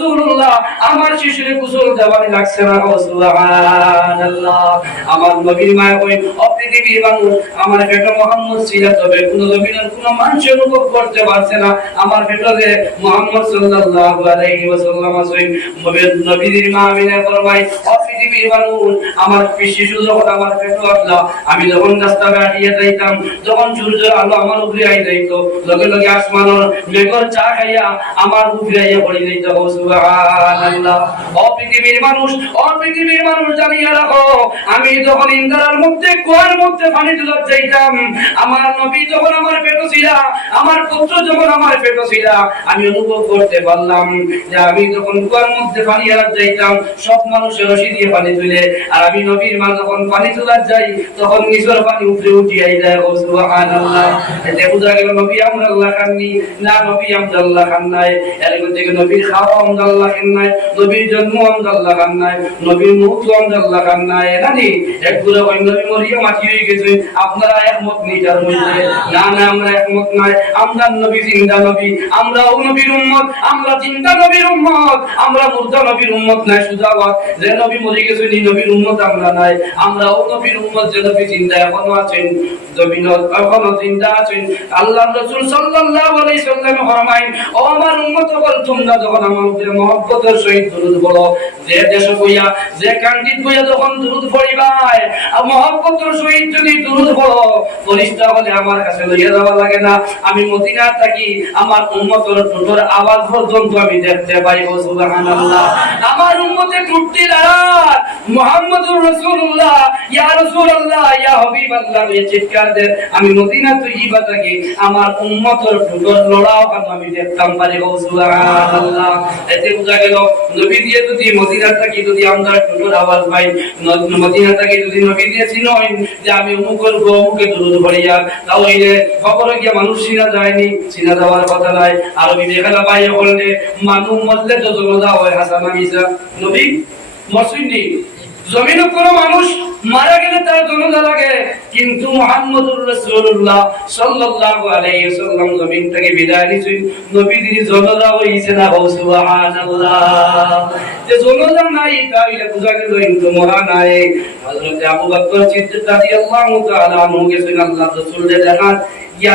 রাসূলুল্লাহ আমার শিশুরে গোসল দেওয়ানি লাগছে না সুবহানাল্লাহ। আমার নবীর মায়া কই? আমার পেটে মোহাম্মদ তবে কোন জমিনের মানুষ অনুভব করতে পারছে না। আমার পেটে যে মোহাম্মদ সাল্লাল্লাহু আলাইহি ওয়াসাল্লাম নবীর মা আমিনা ফরমায় অপৃথিবীর মানুষ আমার শিশু যখন আমার আমি যখন রাস্তা যাইতাম, যখন আলো আমার উপরে আই যাইতো, লগে লগে আসমানের মেঘর চা খাইয়া আমার উপরে যাইতো। ও সুবহানাল্লাহ। ও পৃথিবীর মানুষ, ও পৃথিবীর মানুষ জানিয়ে রাখো, আমি যখন ইন্দ্রার মধ্যে কুয়ার মধ্যে পানি তুলে যাইতাম আমার নবী যখন আমার পেটো ছিল, আমার পুত্র যখন আমার পেটো ছিল, আমি অনুভব করতে পারলাম যে আমি যখন কুয়ার মধ্যে পানি হারাত যাইতাম সব মানুষের রশি দিয়ে পানি তুলে আর আমি নবীর মা যখন পানি তোলার যাই, তখন নিজের পানি উপরে উঠিয়াই যায়, ও সুবহানাল্লাহ। এতে বোঝা গেল, নবী আমরা আল্লাহ খাননি, না নবী আমরা আল্লাহ খান নাই। এর মধ্যে নবীর খাওয়া আমরা আল্লাহ খান নাই, নবীর জন্ম আমরা আল্লাহ খান নাই, নবীর মুখ আমরা আল্লাহ খান নাই। নানি, একগুলো নবী মরিয়া মাটি হয়ে গেছে। আপনারা একমত নেই তার মধ্যে না না, আমরা একমত নাই আমরা নবী, জিন্দা নবী আমরাও নবীর উম্মত, আমরা নবীর উম্মত, আমরা মুর্দা নবীর উম্মত নাই সুজাবাদ যে নবী মরে গেছে নি নবীর উম্মত আমরা নাই। আমরাও নবীর উম্মত, যে নবী এখনও আছেন জমিনত এখনও আছেন। আল্লাহ রাসূল সাল্লাল্লাহু আলাইহি সাল্লাম ফরমায় ও আমার উম্মত তোমরা যখন আমার উপরে মহব্বতের সহিত বলো যে যে কান্দিত বইয়া যখন দরুদ পড়িবাই মহব্বতের সহিত যদি দরুদ পড়ো ফরিস্তা বলে আমার কাছে লইয়া যাওয়া লাগে না। আমি মদিনা থাকি, আমার উম্মতের টোটোর আওয়াজ পর্যন্ত আমি দেখতে পাই ও সুবহানাল্লাহ। আমার উম্মতে টুটতি লাগাত মুহাম্মদুর রাসূলুল্লাহ, ইয়া রাসূলুল্লাহ, ইয়া হাবিবাল্লাহ এই চিৎকার দেন। আমি মদিনা তৈবা থাকি, আমার উম্মতের টোটোর লড়াও আমি দেখতাম পারি ও সুবহানাল্লাহ। এতে বোঝা গেল, নবী দিয়ে যদি মদিনা থাকি, যদি আমরা টোটোর আওয়াজ পাই মদিনা থাকি যদি নবী দিয়ে চিনই যে আমি অমুকের পড়ে অমুকে দূর ভরিয়া তাহলে খবরে গিয়ে মানুষ চিনা যায়নি? চিনা যাওয়ার কথা নাই। আর ওই যেখানে পাই বললে মানুষ মরলে তো জনতা হয় হাসান নবী জমিনে কোনো মানুষ মারা গেলে তার জনদা লাগে। কিন্তু মুহাম্মদুর সাল্লাল্লাহু আলাইহি জমিন থেকে বিদায় নিছেন নবীজির জনদা হইছে না হও সুবহানাল্লাহ। যে নাই তাইলে বুঝা গেল কিন্তু মরা নাই হযরত আবু বকর সিদ্দিক রাদিয়াল্লাহু তাআলা দেখান। ইয়া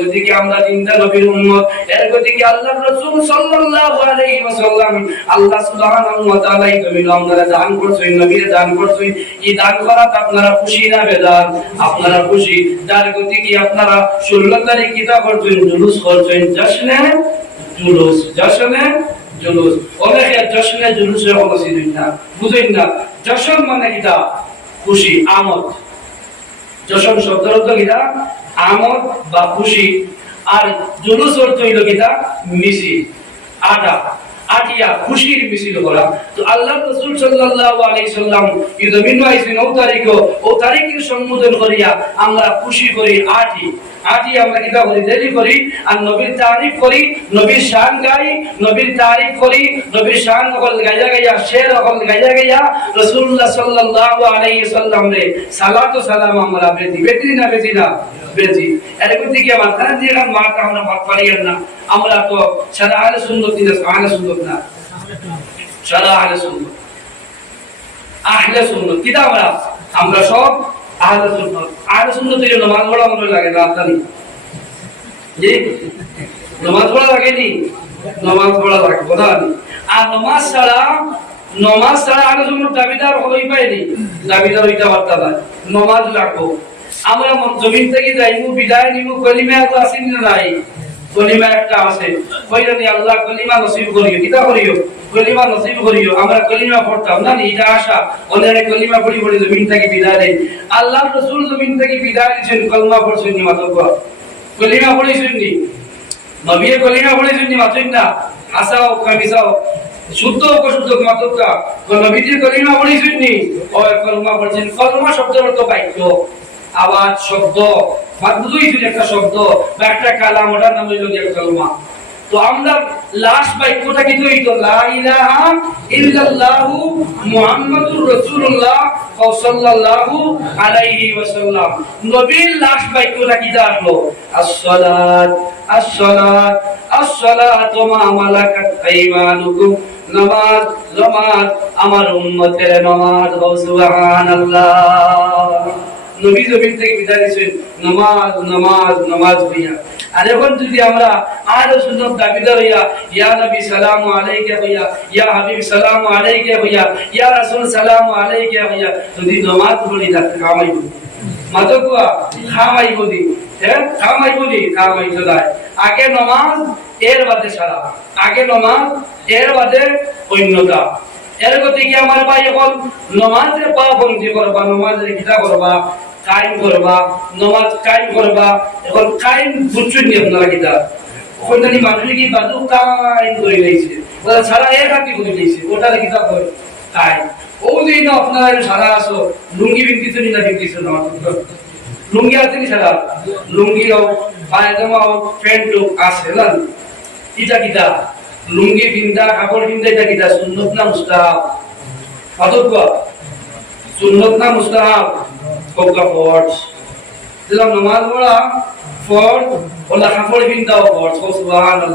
গতিকে আমরা জিন্দা নবীর উম্মত। এর গতিকে আল্লাহ রাসূল সাল্লাল্লাহু আলাইহি ওয়াসাল্লাম আল্লাহ সুবহানাহু ওয়া তাআলা জমিন আমরা দান করছেন, নবীর দান করছেন। এই দান করাতে আপনারা খুশি না বেদার আপনারা খুশি। যার গতিকে আপনারা 16 তারিখ কিতা করছেন? জুলুস করছেন। জশ্নে জুলুস জশ্নে জুলুস। অনেকে জশ্নে জুলুসের অবস্থিত না। বুঝেন না, জশন মানে কিতা? খুশি, আমদ। যশন শব্দের অর্থ কিতা? আমদ বা খুশি। আর জুলুস অর্থ হইল কিতা মিছিল। আটা। আটিয়া খুশির মিছিল করা। তো আল্লাহ সাল্লাল্লাহু আলাইহি সাল্লাম ও তারিখ, ও তারিখের সম্বোধন করিয়া আমরা খুশি করি আটি। আটি আমরা দেরি করি? আর নবীর তারিফ করি, নবীর শান গাই, নবীর তারিফ করি, নবীর শান হল গাইয়া গাইয়া শের হল গাইয়া গাইয়া রাসূলুল্লাহ সাল্লাল্লাহু আলাইহি সাল্লাম রে সালাতু সালাম আমরা বেদি বেদি না বেদি না বেদি এরকম থেকে আমার কারণ দিয়ে কারণ মারটা আমরা পাক পারিয়েন না, আমরা তো সারা আহলে সুন্নত দিলে আহলে সুন্নত না। সারা আহলে সুন্নত আহলে সুন্নত কিতা আমরা? আমরা সব আহলে সুন্নত। আহলে সুন্নত থেকে নামাজ পড়া মনে লাগে না জানি জি? নামাজ পড়া লাগেনি? নামাজ পড়া লাগবে না আর নমাজ ছাড়া নমাজ ছাড়া আর জন্য দাবিদার হই পাইনি দাবিদার হইতে পারতা না নমাজ লাগবো আমরা জমিন থেকে যাইমু বিদায় নিমু কলিমা তো আসেনি নাই? কলিমা একটা আছে। কইরানি আল্লাহ, কলিমা নসিব করিও। কিতা করিও? কলিমা নসিব করিও। আমরা কলিমা পড়তাম না এটা আশা। অনেকে কলিমা পড়ি পড়ি জমিন থেকে বিদায় দেয় আল্লাহ রসুল জমিন থেকে বিদায় দিয়েছেন কলমা পড়ছেন নি মাত্র কলিমা পড়েছেন নি? কলিমা পড়েছেন নি না? কামিসাও। শুদ্ধ নবীজির কলিমা পড়েছেন নি? ও, কলমা পড়ছেন। কলমা শব্দের অর্থ বাক্য। আওয়াজ, শব্দ মাদুই একটা শব্দ, বা একটা কালাম, ওটার নাম হইল গিয়ে কলমা। তো আমরা লাস্ট বাক্যটা কি হইত লা ইলাহা ইল্লাল্লাহু মুহাম্মাদুর রাসূলুল্লাহ সাল্লাল্লাহু আলাইহি ওয়াসাল্লাম। নবীর লাস্ট বাক্যটা কি আসলো as-সালাত as-সালাত as-সালাত মা মালাকাত আইমানুকুম। নামাজ নামাজ আমার উম্মতের নামাজ। সুবহানাল্লাহ। নবী জমিন থেকে বিদায় দিয়েছেন নামাজ নামাজ নামাজ আর এখন যদি আমরা আরও সুন্দর দাবিদার হইয়া, ইয়া নবী সালাম আলাইকা হইয়া, ইয়া হাবিব সালাম আলাইকা হইয়া, ইয়া রাসূল সালাম আলাইকা হইয়া, যদি নামাজ পড়ি তাতে কামাই মাতকুয়া খামাই বলি। হ্যাঁ? খামাই বলি খামাই চলায়। আগে নামাজ, এর বাদে সারা আগে নামাজ, এর বাদে অন্যতা। এর গতি কি আমার ভাই এখন? নমাজের পা বন্দি করবা, নমাজের কিতা করবা। কায়েম করবা, নমাজ কায়েম করবা, এখন কায়েম বুঝছেন নি আপনারা কিতা? ওখানে জানি মানুষ কি বাদু কায়েম করে লইছে ওরা সারা এক হাতি করে লইছে ওটার কিতা কয়? কায়েম ও দিন আপনারা সারা আসো, লুঙ্গি না লুঙ্গি আছে লুঙ্গি হোক, পায়জামা হোক, প্যান্ট হোক, আছে না? কিতা কিতা? লুঙ্গি পিন্দা কাপড় পিন্দা এটা কিতা? সুন্নত না মুস্তাহাব? সুন্নত না মুস্তাহাব? কোকা ফর্স দিলাম নামাজ পড়া ফর্স ওলা কাপড় পিন্দাও ফর্স সুবহানাল্লাহ।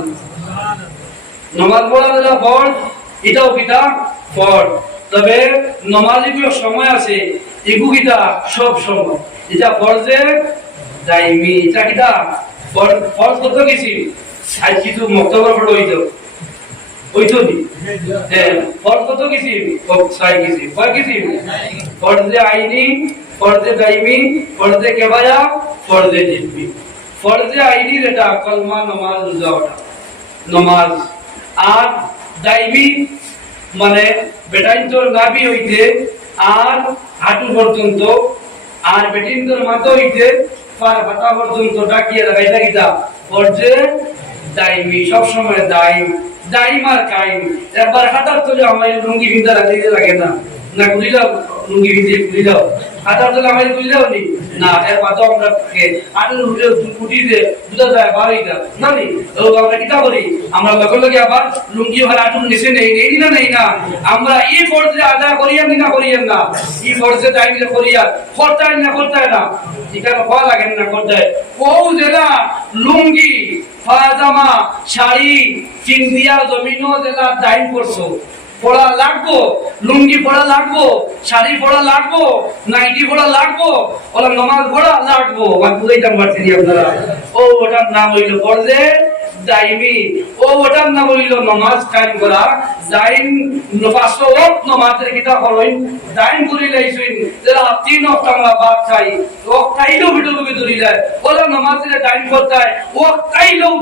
নামাজ পড়া দিলা ফর্স এটাও কিতা? ফর্স তবে নমাজিগুলো সময় আছে, এগু সব সময়। এটা ফর্জে দাইমি এটা কিতা? ফর্জ কত গেছি আজ কিছু মক্তব্য ফটো হইতো হইতো নি? হ্যাঁ কত গেছি সাই গেছি কয় গেছি ফর্জে আইনি কেবায়া যেটা, কলমা, নমাজ, রোজা ওটা। নমাজ। আর দাইমি মানে বেটাইন্তর হইতে আর হাঁটু পর্যন্ত, আর বেটিন্তর মাথা হইতে ফাটা পর্যন্ত ডাকিয়ে দাইমি, সবসময় দাইম। দাইম আর কাইম। একবার হাতার তো আমার লুঙ্গি ভিন্দা রাখতে লাগে না। না গুলিলাও লুঙ্গি ভিন্দে গুলিলাও হাতার তো আমার গুলিলাও নি? না, এর পাতো আমরা কুটি দুটা যায় না নি? তো আমরা কিতা করি? আমরা লগে লগে আবার লুঙ্গি নিচে নেই নেই না নেই না? আমরা এই ফর্জে আদায় করিয়াম না করিয়াম না? এই ফর্জে টাইমে করিয়া করতাই না করতাই না। এখানে লাগে না করতাই ও জেলা লুঙ্গি পাজামা শাড়ি চিন্দিয়া জমিনও জেলা টাইম করছ পড়া লাগবো, লুঙ্গি পড়া লাগবো, শাড়ি পড়া লাগবো, নাইটি পড়া লাগবো ওলা নমাজ পড়া লাগবো। আমার বুঝাইতাম পারছি আপনারা, ও ওটার নাম হইল পড়লে দাইমি ও নমাজ করা। হলইন দাইন করি যারা তিন বাদ লগে ধরি যায় খাইলেও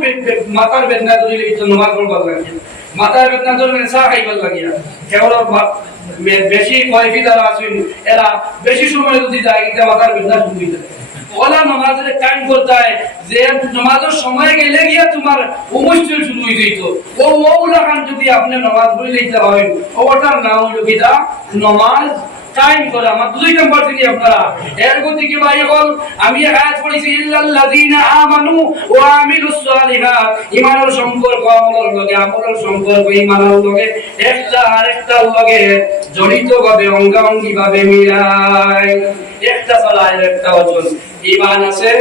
মাথার বেদনা ধরি নমাজ পড়বার লাগে। মাথার বেদনা ধরে চা খাইবার লাগিয়া কেবল বেশি কয়ফি যারা আছেন। এরা বেশি সময় যদি যায় মাথার বেদনা শুনবি যায় ওলা নামাজের টাইম করতে হয় যে নামাজের সময় গেলে গিয়া তোমার অবশ্যই শুরু হয়ে যেত ও ওলা যদি আপনি নামাজ পড়ে লইতে হয় ওটার নাম হইল কিটা নমাজ টাইম করে, আমার দুই নম্বর তিনি আপনারা। এর গতি কি ভাই হল আমি আয়াত পড়েছি ইল্লাল্লাযিনা আমানু ওয়া আমিলুস সালিহাত। ইমানের সম্পর্ক আমলের লগে, আমলের সম্পর্ক ইমানের লগে, একটা আরেকটার লগে জড়িত ভাবে অঙ্গাঙ্গি ভাবে মিলাই একটা ছাড়া একটা ওজন। ইমান আছে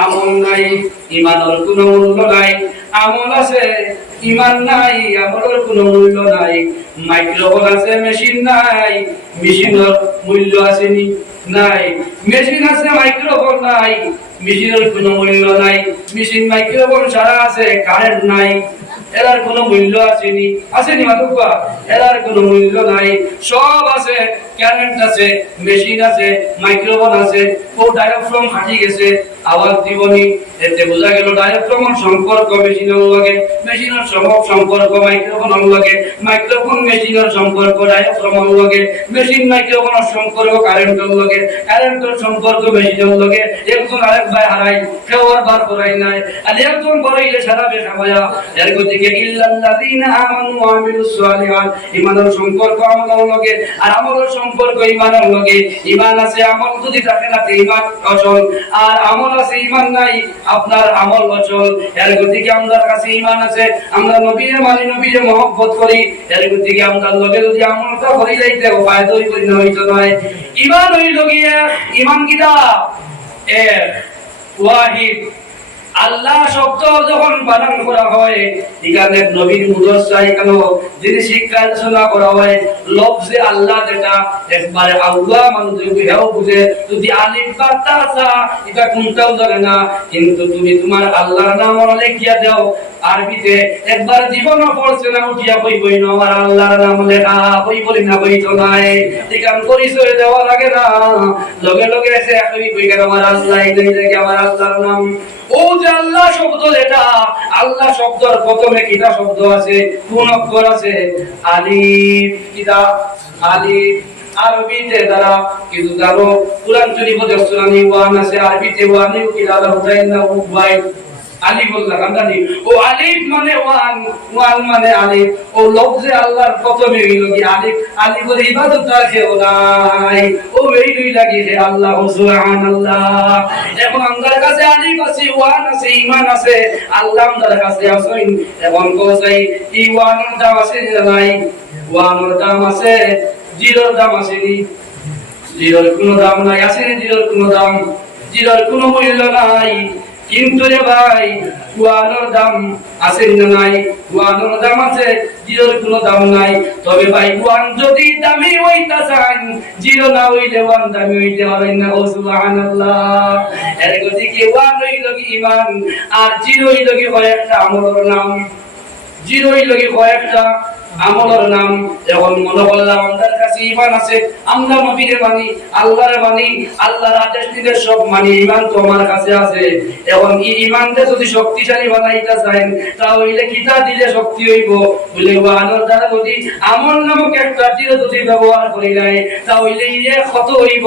আমল নাই ইমানের কোনো মূল্য নাই। আমল আছে ইমান নাই, আমলের কোনো মূল্য নাই। মাইক্রোফোন আছে, মেশিন নাই, মেশিনের মূল্য আছে নি নাই। মেশিন আছে, মাইক্রোফোন নাই, মেশিনের কোনো মূল্য নাই। মেশিন, মাইক্রোফোন ছাড়া আছে, কারেন্ট নাই। এরার কোনো মূল্য আসেনি আসেনি মাতুকা এরার কোনো মূল্য নাই। সব আছে কারেন্ট আছে, মেশিন আছে, মাইক্রোফোন আছে, ও ডায়াফ্রম ফাটি গেছে, আওয়াজ দিবনি। এতে বোঝা গেল ডায়াফ্রমের সম্পর্ক মেশিনের লগে মেশিনের সম- সম্পর্ক মাইক্রোফোনের লগে, মাইক্রোফোন মেশিনের সম্পর্ক ডায়াফ্রমের লগে, মেশিন মাইক্রোফোনের সম্পর্ক কারেন্টের লগে কারেন্টের সম্পর্ক মেশিনের লগে, একজন আরেক ভাই হারাই কেউ আর বার করাই নাই, আর একজন করাইলে সারা বেশা ভাইয়া এর গতিকে ইল্লাল্লাযীনা আমানু ওয়া আমিলুস সালিহাত ইমানের সম্পর্ক আমলের লগে, আর আমলের সম্পর্ক ইমানের লগে ইমান আছে আমল, যদি থাকে না ইমান অচল। আর আমল আছে ইমান নাই, আপনার আমল অচল। এর গতিকে আমাদের কাছে ইমান আছে। আমরা নবীরে মানি, নবীরে মহব্বত করি। এর গতিকে আমরা লগে যদি আমলটা করি যাইতে উপায় তৈরি করি না হইতো নয়। ইমান হইল গিয়া ইমান কিটা এক, ওয়াহিদ। আল্লাহ শব্দ যখন করা হয় এখানে যিনি শিক্ষা আলোচনা করা হয় লফজে আল্লাহ যেটা একবারে আল্লাহ মানুষ যদি হেও বুঝে, যদি আলিফ এটা কোনটাও না, কিন্তু তুমি তোমার আল্লাহর নাম লেখিয়া দাও, আরবিতে একবার জীবন পড়ছে না উঠিয়া কই বই না, আমার আল্লাহর নাম লেখা কই বলি না বই তো নাই এখান পরিচয় দেওয়া লাগে না, লগে লগে এসে বই কেন আমার আল্লাহ এই আমার আল্লাহর নাম। ও যে আল্লাহ শব্দ যেটা আল্লাহ শব্দর প্রথমে কিতা শব্দ আছে? কোন অক্ষর আছে? আলিফ, কিতা? আলিফ। আরবিতে দ্বারা কিন্তু জানো কোরআন শরীফে সুরানি ওয়ান আছে আরবিতে ওয়ানি কিলা উঠাই না উবাই আলিফ বললাম আমদানি ও আলিফ মানে ওয়ান ওয়ান মানে আলিফ। ও লফজে আল্লাহর প্রথমে হইল কি আলিফ? আলিফের ইবাদত রাখে ও নাই। ও এই দুই লাগিয়ে আল্লাহ, সুবহানাল্লাহ। এখন আমাদের কাছে আলিফ আছে, ওয়ান আছে, ঈমান আছে। আল্লাহ আমাদের কাছে আছেন। এবং কোসাই ই ওয়ানের দাম আছে নাই? ওয়ানের দাম আছে, জিরোর দাম আছে নি জিরোর কোনো দাম নাই আছে নি জিরোর কোনো দাম। জিরোর কোনো মূল্য নাই। কিন্তু রে ভাই ওয়ানোর দাম আছে না নাই? ওয়ানোর দাম আছে, জিরোর কোনো দাম নাই। তবে ভাই ওয়ান যদি দামি হইতা চান, জিরো না হইলে ওয়ান দামি হইতে হবে না। ও সুবহানাল্লাহ। এর গতিকে ওয়ান হইল কি ইমান আর জিরো হইল কি কয়েকটা আমলের নাম? জিরো হইল কি কয়েকটা আমলের নাম এখন মনে করলাম, আমাদের কাছে ইমান আছে, আমরা নবীরে মানি, আল্লাহরে মানি, আল্লাহর আদেশ নির্দেশ সব মানি ইমান তো আমার কাছে আছে। এখন এই ইমানটা যদি শক্তিশালী বানাইতে চান তাহলে কিতা দিলে শক্তি হইব? বলে ওয়ানোর দ্বারা যদি আমল নামক একটা জিরো যদি ব্যবহার করি নাই, তাহলে ইয়ে কত হইব।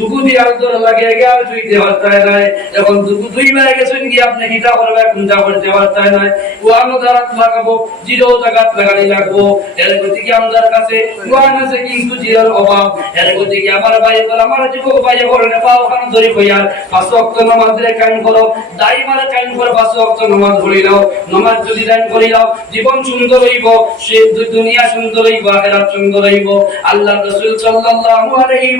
দুগু দিয়ে আলদর লাগে গেল তুইতে পারতাই নাই। এখন দুগু দুই জীবন সুন্দর হইব। সে দুনিয়া সুন্দর হইব, আখিরাত সুন্দর আল্লাহ রাসূল সাল্লাল্লাহু আলাইহি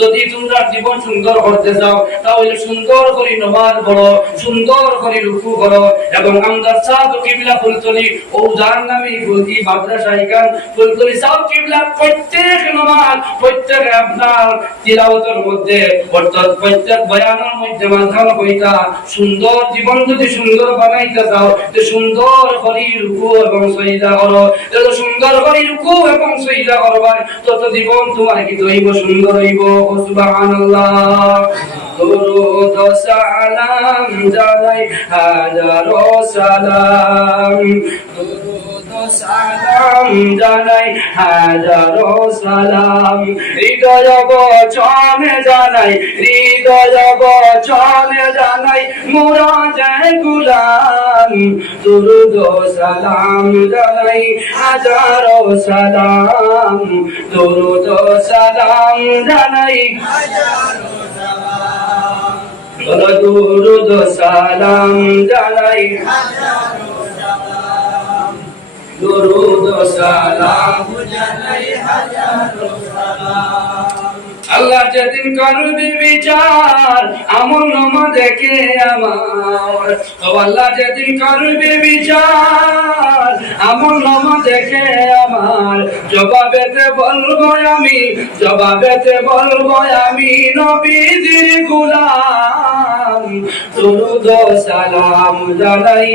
যদি তোমরা জীবন সুন্দর করতে চাও, তাহলে সুন্দর করে নামাজ পড়ো, সুন্দর করে রুকু করো এবং আমরা সাদ কিবলা ফুলতলি ও জাহান্নামী ফুলকি মাদ্রাসা ইকান ফুলতলি সাদ কিবলা প্রত্যেক নামাজ, প্রত্যেক আপনার তিলাওয়াতের মধ্যে, অর্থাৎ প্রত্যেক বয়ানের মধ্যে মাঝখান কইতা, সুন্দর জীবন যদি সুন্দর বানাইতে চাও, তো সুন্দর করে রুকু এবং সইদা করো। সুন্দর করে রুকু এবং সইদা করবা তত জীবন তোমার কি হইব সুন্দর হইব? ও সুবহানাল্লাহ সালাম জানাই হাজারো সালাম সালাম জানাই, হাজারো সালাম। হৃদয় বচনে জানাই, হৃদয় বচনে জানাই মোরা যায় গুলাম। দুরুদ সালাম জানাই, হাজারো সালাম। দুরুদ সালাম জানাই দুরুদ সালাম জানাই আল্লাহ যেদিন করবি বিচার, আমল নামা দেখে আমার। আল্লাহ যেদিন করবি বিচার, আমল নামা দেখে আমার। জবাবেতে বলব আমি জবাবেতে বলব আমি নবীজির গুলাম। দুরুদ সালাম জানাই